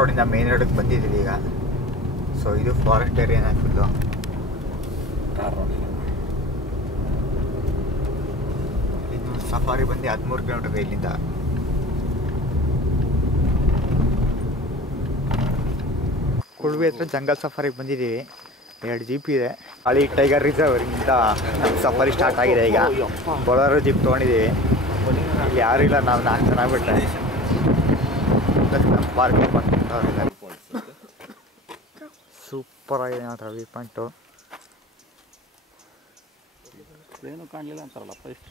ರೋಡಿಂದ ಮೇನ್ ರೋಡಿಗೆ ಬಂದಿದ್ದೀವಿ ಈಗ. ಸೊ ಇದು ಫಾರೆಸ್ಟ್ ಏರಿಯಾನ ಫುಲ್ಲು. ಇದು ಸಫಾರಿ ಬಂದು 13 ಕಿಲೋಮೀಟರ್ ಇಲ್ಲಿಂದ. ಕುಳ್ವಿ ಹತ್ರ ಜಂಗಲ್ ಸಫಾರಿಗೆ ಬಂದಿದ್ದೀವಿ. 2 ಜೀಪ್ ಇದೆ. ಹಳಿ ಟೈಗರ್ ರಿಸರ್ವ್ರಿಂದ ಸಫಾರಿ ಸ್ಟಾರ್ಟ್ ಆಗಿದೆ ಈಗ. ಬೊಲರೋ ಜೀಪ್ ತೊಗೊಂಡಿದ್ದೀವಿ. ಇಲ್ಲಿ ಯಾರೂ ಇಲ್ಲ, ನಾವು 4 ಜನ ಬಿಟ್ಟರೆ ನಮ್ಮ ಪಾರ್ಕಿಂಗ್ ಮಾಡ್ತಾರೆ. ಸೂಪರ್ ಆಗಿದೆ ಮಾತ್ರ ವ್ಯೂ ಪಾಯಿಂಟು. ಏನು ಕಾಣಲಿಲ್ಲ ಅಂತಾರಲ್ಲಪ್ಪ ಇಷ್ಟು.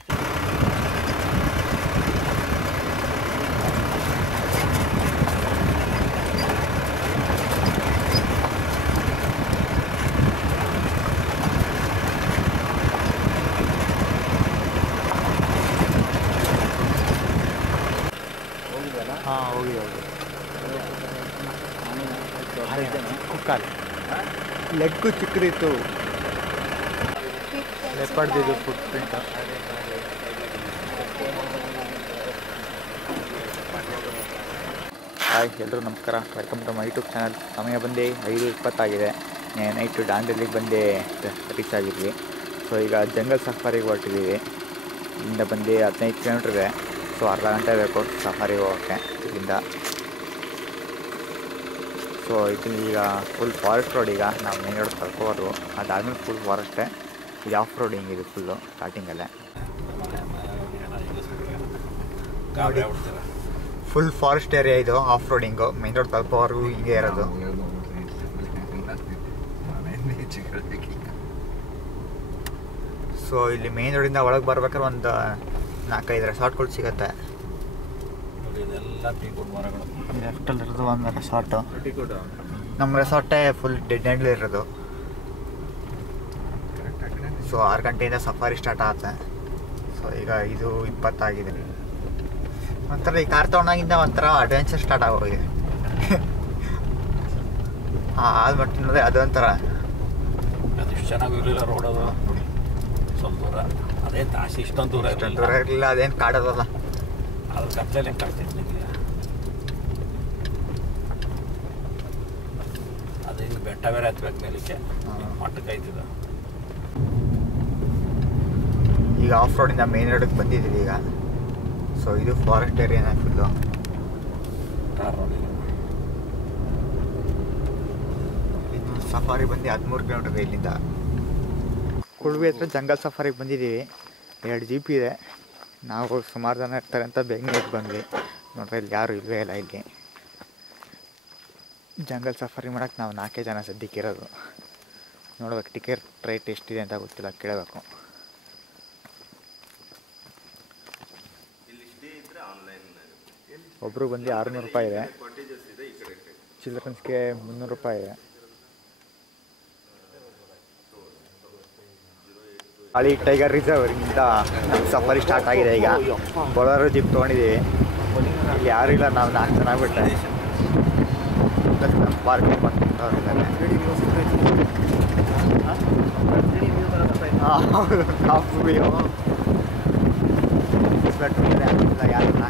ಹಾಂ ಹೋಗಿದೆ ಕುಕ್ಕಾಲಿ ಲೆಗ್ಗು ಚಿಕ್ಕದಿತ್ತು. ಲೆಪರ್ಡ್ದಿದ್ದು ಫುಟ್ ಪ್ರಿಂಟ್. ಹಾಯ್ ಎಲ್ಲರೂ ನಮಸ್ಕಾರ, welcome to my YouTube channel. ಸಮಯ ಬಂದು 5:20 ಆಗಿದೆ. ನೈಟು ದಾಂಡೇಲಿಗೆ ಬಂದು ರೀಚ್ ಆಗಿದ್ವಿ. ಸೊ ಈಗ ಜಂಗಲ್ ಸಫಾರಿಗೆ ಹೊರಟಿದ್ದೀವಿ. ಇಲ್ಲಿಂದ ಬಂದು 15 ಕಿಲೋಮೀಟ್ರ್ ಇದೆ. ಸೊ ಅರ್ಧ ಗಂಟೆ ಬೇಕು ಸಫಾರಿಗೆ ಹೋಗೋಕ್ಕೆ ಇಲ್ಲಿಂದ. ಸೊ ಇದು ಈಗ ಫುಲ್ ಫಾರೆಸ್ಟ್ ರೋಡ್. ಈಗ ನಾವು ಮೇನ್ ರೋಡ್ ಕರ್ಕೋಬಾರ್ದು, ಅದಾದ್ಮೇಲೆ ಫುಲ್ ಫಾರೆಸ್ಟೇ. ಇದು ಆಫ್ ರೋಡಿಂಗ್ ಇದು ಫುಲ್ಲು ಸ್ಟಾರ್ಟಿಂಗಲ್ಲೇ. ನೋಡಿ ಫುಲ್ ಫಾರೆಸ್ಟ್ ಏರಿಯಾ ಇದು. ಆಫ್ ರೋಡಿಂಗು ಮೇನ್ ರೋಡ್ ತಲುಪೋವರೆಗೂ ಹಿಂಗೆ ಇರೋದು. ಸೊ ಇಲ್ಲಿ ಮೇನ್ ರೋಡಿಂದ ಒಳಗೆ ಬರ್ಬೇಕಾದ್ರೆ ಒಂದು 4-5 ರೆಸಾರ್ಟ್ಗಳು ಸಿಗುತ್ತೆ. ಲೆಫ್ಟಲ್ಲಿರೋದು ಒಂದು ರೆಸಾರ್ಟು. ನಮ್ಮ ರೆಸಾರ್ಟೇ ಫುಲ್ ಡೆಡ್ ಎಂಡ್ಲಿ ಇರೋದು. ಸೊ 6 ಗಂಟೆಯಿಂದ ಸಫಾರಿ ಸ್ಟಾರ್ಟ್ ಆಗುತ್ತೆ. ಸೊ ಈಗ 5:20 ಆಗಿದೆ. ಒಂಥರ ಈ ಕಾರ್ ತೊಗೊಂಡಾಗಿಂದ ಒಂಥರ ಅಡ್ವೆಂಚರ್ ಸ್ಟಾರ್ಟ್ ಆಗೋಗಿದೆ. ಅದು ಮಟ್ಟಿನದೇ ಅದೊಂಥರ ಅದಿಷ್ಟು ಚೆನ್ನಾಗಿರಲಿಲ್ಲ ರೋಡ್. ಅದು ಸ್ವಲ್ಪ ದೂರ, ಅದೇ ತಾಸಿ ಇಷ್ಟೊಂದು ದೂರ ಇರಲಿಲ್ಲ. ಅದೇನು ಕಾಡೋದಲ್ಲ, ಅದ್ರ ಕತ್ತಲೆ ಕಾಡ್ತೈತೆ ನಿಮಗೆ. ಅದು ಹಿಂಗೆ ಬೆಟ್ಟ ಬೇರೆ ಹತ್ಬೇಕು ಮೇಲಕ್ಕೆ, ಮಟ್ಟಕ್ಕೆ ಆಯ್ತದ. ಈಗ ಆಫ್ ರೋಡಿಂದ ಮೇನ್ ರೋಡಿಗೆ ಬಂದಿದ್ದೀವಿ ಈಗ. ಸೊ ಇದು ಫಾರೆಸ್ಟ್ ಏರಿಯಾನ ಫುಲ್ಲು. ಇದು ಸಫಾರಿ ಬಂದು 13 ಕಿಲೋಮೀಟರ್ ಇಲ್ಲಿಂದ. ಕುಳ್ವಿ ಹತ್ರ ಜಂಗಲ್ ಸಫಾರಿಗೆ ಬಂದಿದ್ದೀವಿ. 2 ಜೀಪ್ ಇದೆ. ನಾವು ಸುಮಾರು ಜನ ಇರ್ತಾರೆ ಅಂತ ಬೆಂಗಳೂರಿಗೆ ಬಂದ್ವಿ. ನೋಡ್ರಿ ಇಲ್ಲಿ ಯಾರೂ ಇಲ್ಲವೇ ಇಲ್ಲ. ಇಲ್ಲಿ ಜಂಗಲ್ ಸಫಾರಿ ಮಾಡೋಕ್ಕೆ ನಾವು 4 ಜನ ಸದ್ಯಕ್ಕಿರೋದು. ನೋಡ್ಬೇಕು ಟಿಕೆಟ್ ರೇಟ್ ಎಷ್ಟಿದೆ ಅಂತ ಗೊತ್ತಿಲ್ಲ, ಕೇಳಬೇಕು. ಒಬ್ಬರು ಬಂದು 600 ರೂಪಾಯಿ ಇದೆ. ಚಿಲ್ಡ್ರನ್ಸ್ಗೆ 300 ರೂಪಾಯಿ ಇದೆ. ಹಳಿ ಟೈಗರ್ ರಿಸರ್ವ್ರಿಂದ ಸಫಾರಿ ಸ್ಟಾರ್ಟ್ ಆಗಿದೆ ಈಗ. ಬೊಲರೋ ಜೀಪ್ ತೊಗೊಂಡಿದ್ದೀವಿ. ಇಲ್ಲಿ ಯಾರೂ ಇಲ್ಲ, ನಾವು 4 ಜನ ಬಿಟ್ಟರೆ ನಮ್ಮ ಪಾರ್ಕಿಂಗ್ ಮಾಡ್ತಾರೆ. ಹೌದು, ಕಾಫಿ ಯಾರು 4 ಜನ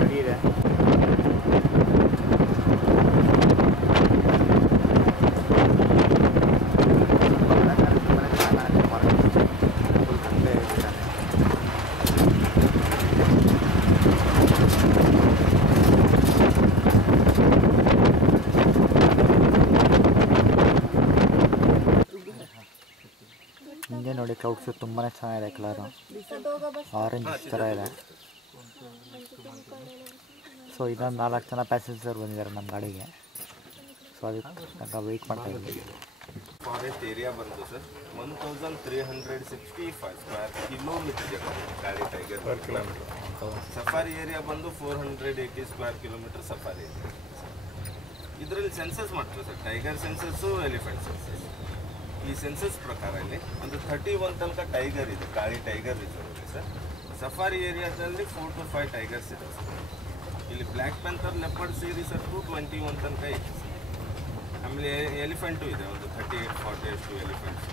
ರೆಡಿ ಇದೆ. ಹಿಂಗೆ ನೋಡಿ ಕ್ಲೌಡ್ಸು ತುಂಬಾ ಚೆನ್ನಾಗಿದೆ. ಕಲರು ಆರೆಂಜ್ ಥರ ಇದೆ. ಸೊ ಇನ್ನೊಂದು 4 ಜನ ಪ್ಯಾಸೆಂಜರ್ ಬಂದಿದ್ದಾರೆ ನಮ್ಮ ಗಾಡಿಗೆ. ಸೊ ಅದಕ್ಕೆ ವೆಯ್ಟ್ ಮಾಡ್ತಾ ಇದ್ದೀವಿ. ಫಾರೆಸ್ಟ್ ಏರಿಯಾ ಬಂದು ಸರ್ 1365 ಸ್ಕ್ವೇರ್ ಕಿಲೋಮೀಟರ್ ಗಾಡಿ tiger per kilometre. Safari area ಬಂದು 480 ಸ್ಕ್ವೇರ್ ಕಿಲೋಮೀಟರ್ ಸಫಾರಿ ಏರಿಯಾ. ಇದರಲ್ಲಿ ಸೆನ್ಸಸ್ ಮಾಡ್ತಾರೆ sir, tiger census, elephant census. ಈ ಸೆನ್ಸಸ್ ಪ್ರಕಾರ ಇಲ್ಲಿ ಒಂದು 31 ತನಕ ಟೈಗರ್ ಇದೆ, ಗಾಳಿ ಟೈಗರ್ ರಿಸರ್ವ್ ಇದೆ ಸರ್. ಸಫಾರಿ ಏರಿಯಾದಲ್ಲಿ 4 to 5 ಟೈಗರ್ಸ್ ಇದೆ ಸರ್. ಇಲ್ಲಿ ಬ್ಲ್ಯಾಕ್ ಪ್ಯಾಂಥರ್, ಲೆಪರ್ಡ್ ಸೀರೀಸ್ 221 ತನಕ ಇದೆ ಸರ್. ಆಮೇಲೆ ಎಲಿಫೆಂಟು ಇದೆ, ಒಂದು 38-40 ಎಲಿಫೆಂಟ್ಸ್.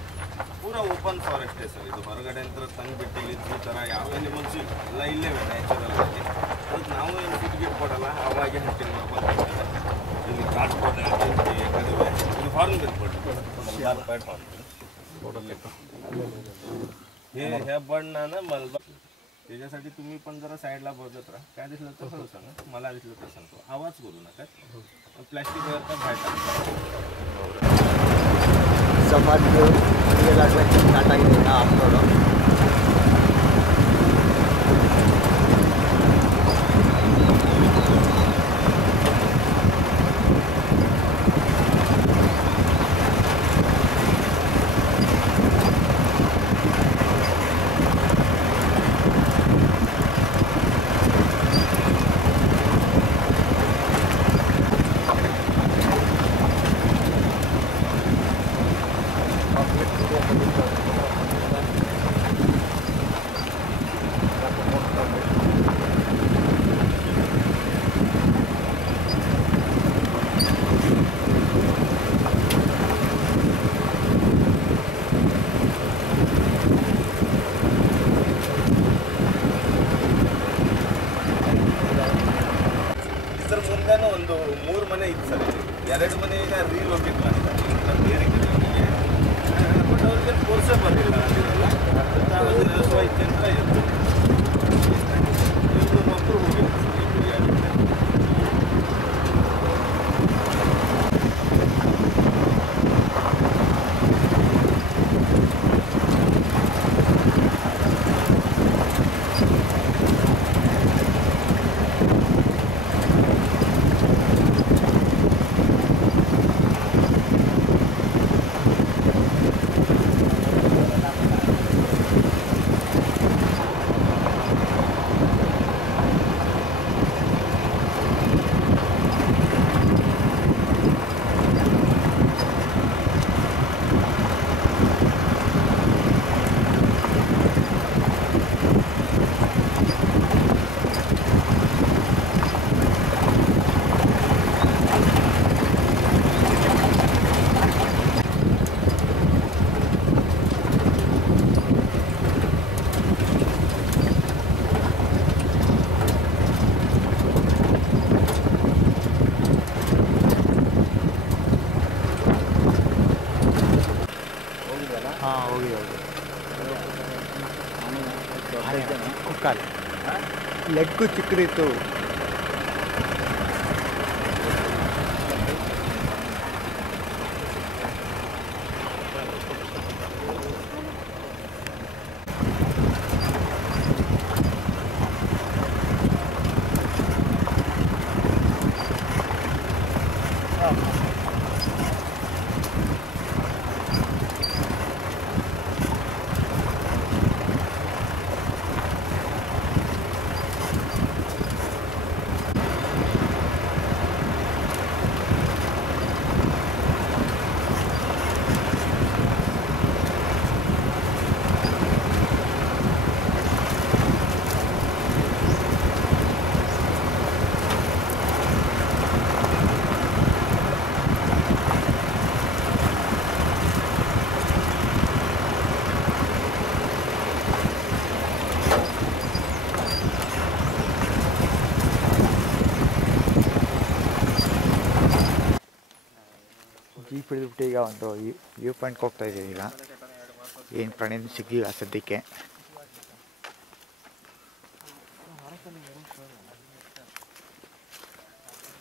ಪೂರಾ ಓಪನ್ ಫಾರೆಸ್ಟೇ ಸರ್ ಇದು. ಹೊರಗಡೆ ಅಂತ ತಂದುಬಿಟ್ಟು ಇಲ್ಲಿ ಈ ಥರ ಯಾವ ಎನಿಮಲ್ಸು ಇಲ್ಲ, ಎಲ್ಲ ಇಲ್ಲೇ ನ್ಯಾಚುರಲ್ ಆಗಿ. ಅದಕ್ಕೆ ನಾವು ಏನು ಟಿಕೆಟ್ ಕೊಡೋಲ್ಲ, ಅವಾಗೆ ಹಂಟಿಂಗ್ ಮಾಡ್ಕೊಂಡು ಇಲ್ಲಿ काटकोने ये हॉर्न बिल पडतो मलबार पॅट हॉर्न हे बंड ना मलबार त्याच्यासाठी तुम्ही पण जरा साईडला बघत राहा काय दिसलं तर खरं सांगा मला दिसलं तर सांगतो आवाज करू नका प्लॅस्टिक वगैरे बाहेर सफारीದು ರಿಯಲ್ ಅಡ್ವೆಂಚರ್ ಸ್ಟಾರ್ಟ್ ಆಗಿದೆ ಈಗ ಆಫ್ ರೋಡು ಒಂದು 3 ಮನೆ ಇತ್ತು ಸರ್ 2 ಮನೆ ಈಗ ರೀಲೊಕೇಟ್ ಮಾಡಿದ್ದಾರೆ ಬೇರೆ ಕಡೆಗೆ ಬಟ್ ಅವ್ರಿಗೆ ಕೋರ್ಸೇ ಬರಲಿಲ್ಲ ಅಂತ ಇತ್ತು ಇವರು ಮಕ್ಕಳು ಹೋಗಿದ್ರು ಕುಕ್ಕಾಲ್ ಲೆಗ್ಗು ಚಿಕ್ಕದಿತ್ತು ಜೀಪ್ ಹಿಡಿದ್ಬಿಟ್ಟು ಈಗ ಒಂದು ವ್ಯೂ ಪಾಯಿಂಟ್ಗೆ ಹೋಗ್ತಾ ಇದ್ದೀವಿ ಈಗ ಏನು ಪ್ರಾಣಿನೂ ಸಿಗಲಿಲ್ಲ ಸದ್ಯಕ್ಕೆ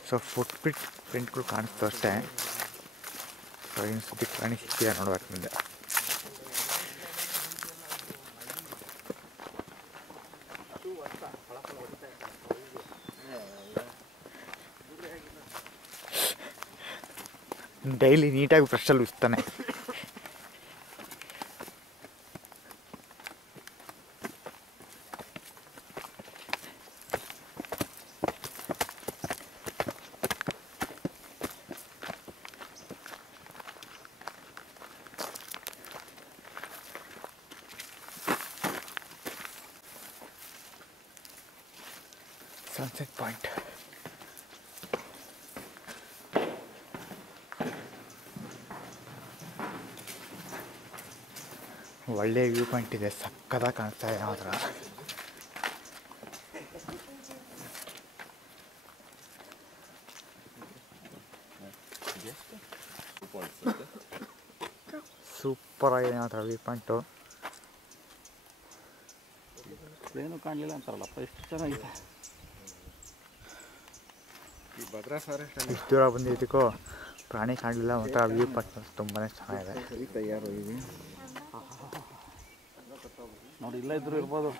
ಸೊ ಫುಟ್ ಪ್ರಿಂಟ್ಗಳು ಕಾಣಿಸ್ತು ಅಷ್ಟೇ ಸೊ ಏನು ಸದ್ಯಕ್ಕೆ ಪ್ರಾಣಿ ಸಿಕ್ಕಿಲ್ಲ ನೋಡ್ಬೇಕು ಮುಂದೆ ಡೈಲಿ ನೀಟಾಗಿ ಬ್ರಷಲ್ಲಿ ಉಸ್ತಾನೆ ಸನ್ಸೆಟ್ ಪಾಯಿಂಟ್ ಒಳ್ಳೆ ವ್ಯೂ ಪಾಯಿಂಟ್ ಇದೆ ಸಕ್ಕದಾಗಿ ಕಾಣಿಸ್ತಾ ಇದೆ ಮಾತ್ರ ಸೂಪರ್ ಆಗಿದೆ ಮಾತ್ರ ವ್ಯೂ ಪಾಯಿಂಟು. ಏನು ಕಾಣಲಿಲ್ಲ ಅಂತಾರಲ್ಲಪ್ಪ, ಎಷ್ಟು ಚೆನ್ನಾಗಿದೆ. ಈ ಭದ್ರಾ ಫಾರೆಸ್ಟ್ ಇಷ್ಟು ದೂರ ಬಂದಿದ್ದಕ್ಕೂ ಪ್ರಾಣಿ ಕಾಣಲಿಲ್ಲ, ಮಾತ್ರ ವ್ಯೂ ಪಾಯಿಂಟ್ ತುಂಬಾ ಚೆನ್ನಾಗಿದೆ. ತಯಾರು ಇದೆ ನೋಡಿ, ಇಲ್ಲ ಇದ್ರೂ ಇರ್ಬೋದು.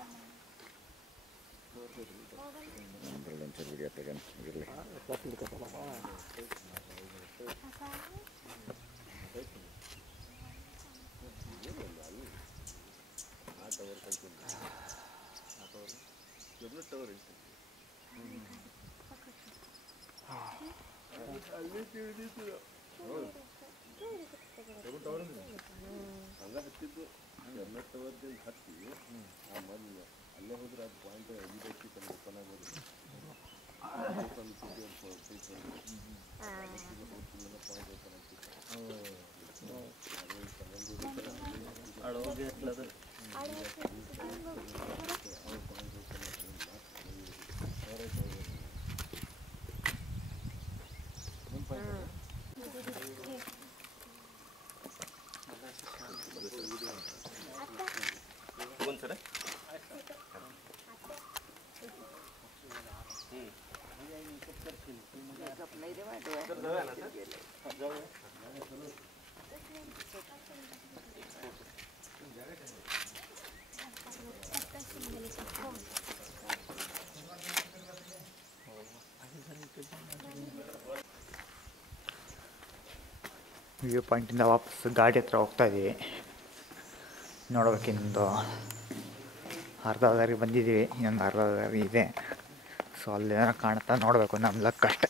ಅಲ್ಲೇ ಹೋದ್ರೆ ಅದು ಪಾಯಿಂಟ್ ಓಪನ್ ಆಗೋದು. ಸರ್ ವ್ಯೂ ಪಾಯಿಂಟಿಂದ ವಾಪಸ್ ಗಾಡಿ ಹತ್ರ ಹೋಗ್ತಾ ಇದ್ದೀವಿ. ನೋಡೋದಕ್ಕಿಂದು ಅರ್ಧ ದಾರಿ ಬಂದಿದ್ದೀವಿ, ಇನ್ನೊಂದು ಅರ್ಧ ದಾರಿ ಇದೆ. ಸೊ ಅಲ್ಲೇನೋ ಕಾಣುತ್ತಾ ನೋಡಬೇಕು, ನಮ್ಮ ಲಕ್ ಅಷ್ಟೆ.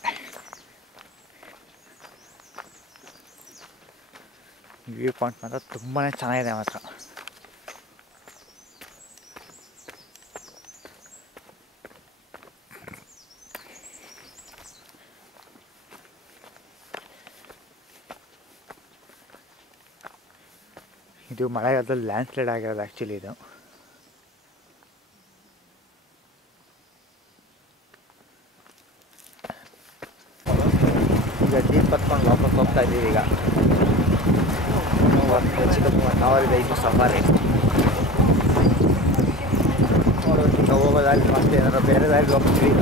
ವ್ಯೂ ಪಾಯಿಂಟ್ ಮಾತ್ರ ತುಂಬಾ ಚೆನ್ನಾಗಿದೆ ಮಾತ್ರ. ಇದು ಮಳೆಗಾಲದಲ್ಲಿ ಲ್ಯಾಂಡ್ಸ್ಲೈಡ್ ಆಗಿರೋದು ಆ್ಯಕ್ಚುಲಿ. ಇದು ಈಗ ಜೀಪ್ ಹತ್ಕೊಂಡು ವಾಪಸ್ ಹೋಗ್ತಾ ಇದ್ದೀವಿ. ಈಗ ಅವರಿದೆ ಇನ್ನು ಸಫಾರಿ ನೋಡೋದಕ್ಕೆ ಹೋಗೋದಾಗಿ ಮತ್ತೆ ಏನಾರು ಬೇರೆ ದಾರಿ ಹೋಗ್ತೀವಿ.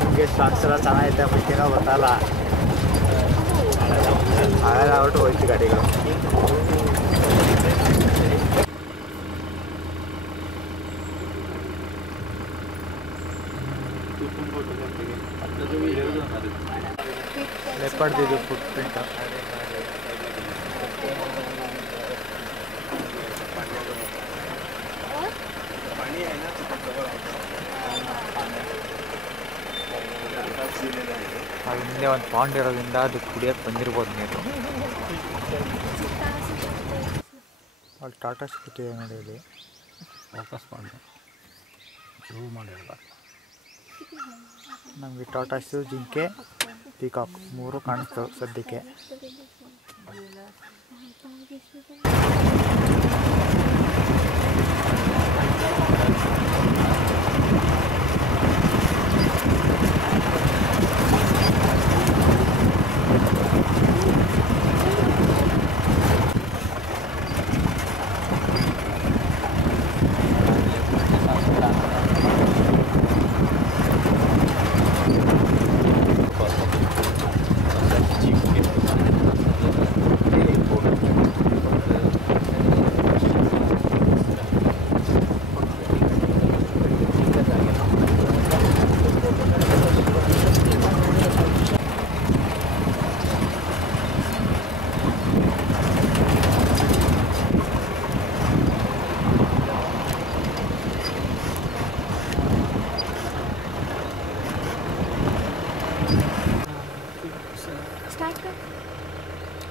ನಿಮಗೆ ಸ್ಟಾಕ್ಸ್ ಎಲ್ಲ ಚೆನ್ನಾಗೈತೆ, ಮತ್ತೇನೋ ಗೊತ್ತಲ್ಲ, ಹಾಗೆಲ್ಲ ಹೊರಟು ಹೋಯ್ತು ಗಾಡಿಗಳು. ಲೆಪರ್ಡ್ದಿದು ಫುಟ್ ಪ್ರಿಂಟ್. ಹಿಂದೆ ಒಂದು ಪಾಂಡ್ ಇರೋದ್ರಿಂದ ಅದು ಕುಡಿಯೋಕ್ಕೆ ಬಂದಿರ್ಬೋದು ನೀರು. ಅಲ್ಲಿ ಟಾಟಾ ಸ್ಕೂಟಿ ನೋಡಿ, ಇಲ್ಲಿ ಫೋಕಸ್ ಮಾಡಿ ಶುರು ಮಾಡಿಲ್ಲ. ನಮಗೆ ಟಾಟಾಸು, ಜಿಂಕೆ, ಪೀಕಾಕ್ 3 ಕಾಣಿಸ್ತವೆ ಸದ್ಯಕ್ಕೆ.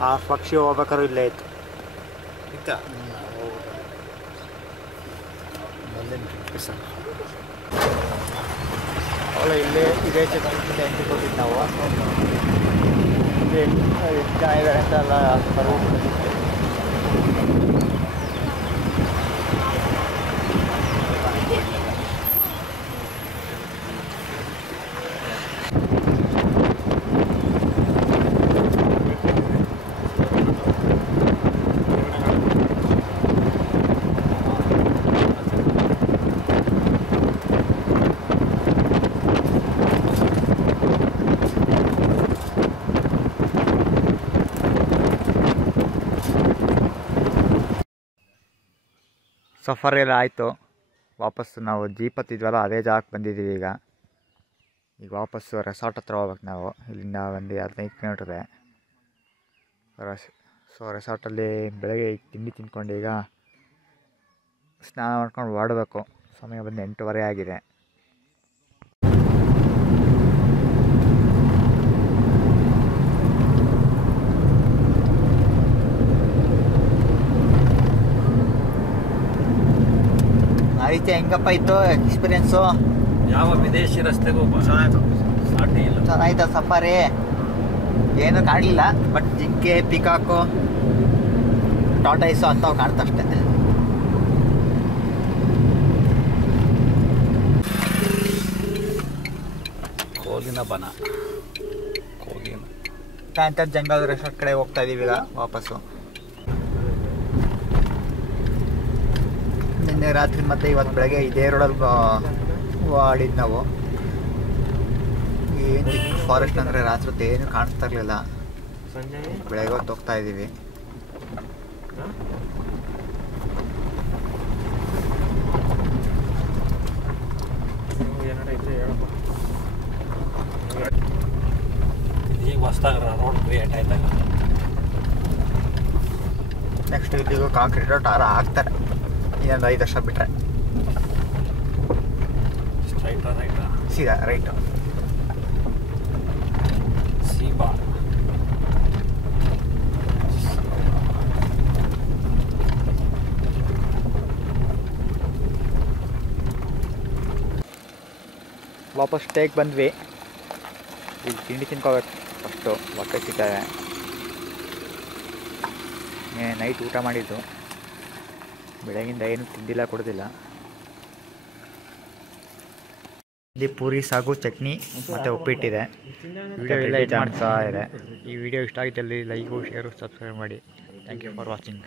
ಆ ಪಕ್ಷಿ ಹೋಗ್ಬೇಕಾದ್ರೂ ಇಲ್ಲೇ ಇತ್ತು. ಇತ್ತಾ ಅವಳು ಇಲ್ಲೇ ಇದೇ ಚಿಕ್ಕಂತ ಎಂಟ್ರಿ ಕೊಟ್ಟಿದ್ದು ನಾವು. ಎಷ್ಟು ಜನ ಇದ್ದಾರೆ ಅಂತ ಎಲ್ಲ ಬರೋ ಸಫಾರಿ ಎಲ್ಲ ಆಯಿತು. ವಾಪಸ್ಸು ನಾವು ಜೀಪ್ ಹತ್ತಿದ್ವಲ್ಲ ಅದೇ ಜಾಗಕ್ಕೆ ಬಂದಿದ್ದೀವಿ. ಈಗ ವಾಪಸ್ಸು ರೆಸಾರ್ಟ್ ಹತ್ರ ಹೋಗ್ಬೇಕು ನಾವು. ಇಲ್ಲಿಂದ ಒಂದು 15 ಕಿಲೋಮೀಟ್ರ್ ಇದೆ. ಸೊ ರೆಸಾರ್ಟಲ್ಲಿ ಬೆಳಗ್ಗೆ ತಿಂಡಿ ತಿಂದ್ಕೊಂಡು ಈಗ ಸ್ನಾನ ಮಾಡ್ಕೊಂಡು ಹೊರಡಬೇಕು. ಸಮಯ ಬಂದು 8:30 ಆಗಿದೆ. ಆಯ್ತು, ಹೆಂಗಪ್ಪ ಇತ್ತು ಎಕ್ಸ್ಪೀರಿಯೆನ್ಸು? ಯಾವ ವಿದೇಶಿ ರಸ್ತೆಗೂ ಸಾಟಿ ಇಲ್ಲ. ಚೆನ್ನಾಯ್ತಾ ಸಫಾರಿ? ಏನು ಕಾಣಲಿಲ್ಲ, ಬಟ್ ಜಿಂಕೆ, ಪಿಕಾಕು, ಟಾಟೈಸು ಅಂಥವು ಕಾಣ್ತಷ್ಟೆ. ಕೋಗಿನ ಬನ, ಕೋಗಿನ ಕಾಂತ ಜಂಗಲ್ ರೆಸಾರ್ಟ್ ಕಡೆ ಹೋಗ್ತಾ ಇದೀವಿ ಈಗ ವಾಪಸ್ಸು. ನಿನ್ನೆ ರಾತ್ರಿ ಮತ್ತು ಇವತ್ತು ಬೆಳಗ್ಗೆ ಇದೇ ರೋಡಲ್ಲಿ ಆಡಿದ್ದು ನಾವು. ಏನು ಫಾರೆಸ್ಟ್ ಅಂದರೆ ರಾತ್ರಿ ಹೊತ್ತು ಏನು ಕಾಣಿಸ್ತಾ ಇರಲಿಲ್ಲ. ಬೆಳಗ್ಗೆ ಹೊತ್ತು ಹೋಗ್ತಾ ಇದ್ದೀವಿ. ಈಗ ಹೊಸ್ದಾಗ ರೋಡ್ ಕ್ರಿಯೇಟ್ ಆಯ್ತಾಗ ನೆಕ್ಸ್ಟ್ ಇಲ್ಲಿಗೂ ಕಾಂಕ್ರೀಟು ಟಾರ ಹಾಕ್ತಾರೆ ಇನ್ನೊಂದು 5 ವರ್ಷ ಬಿಟ್ಟರೆ. ಸ್ಟ್ರೈಟ್ ರೈಟಾ? ಸೀದಾ ರೈಟು. ಸೀಬಾ ವಾಪಸ್ ಸ್ಟೇಗೆ ಬಂದ್ವಿ. ಇಲ್ಲಿ ತಿಂಡಿ ತಿನ್ಕೋಬೇಕು ಫಸ್ಟು, ಹೊಟ್ಟೆ ಸಿಗ್ತದೆ. ನೈಟ್ ಊಟ ಮಾಡಿದ್ದು, ಬೆಳಗಿಂದ ಏನು ತಿಂದಿಲ್ಲ ಕೊಡೋದಿಲ್ಲ. ಇಲ್ಲಿ ಪೂರಿ, ಸಾಗು, ಚಟ್ನಿ ಮತ್ತು ಉಪ್ಪಿಟ್ಟಿದೆ. ವಿಡಿಯೋ ಎಲ್ಲ ಇದು ಮಾಡ್ತಾ ಇದೆ. ಈ ವಿಡಿಯೋ ಇಷ್ಟ ಆಗಿದ್ದಲ್ಲಿ ಲೈಕು, ಶೇರು, ಸಬ್ಸ್ಕ್ರೈಬ್ ಮಾಡಿ. Thank you for watching.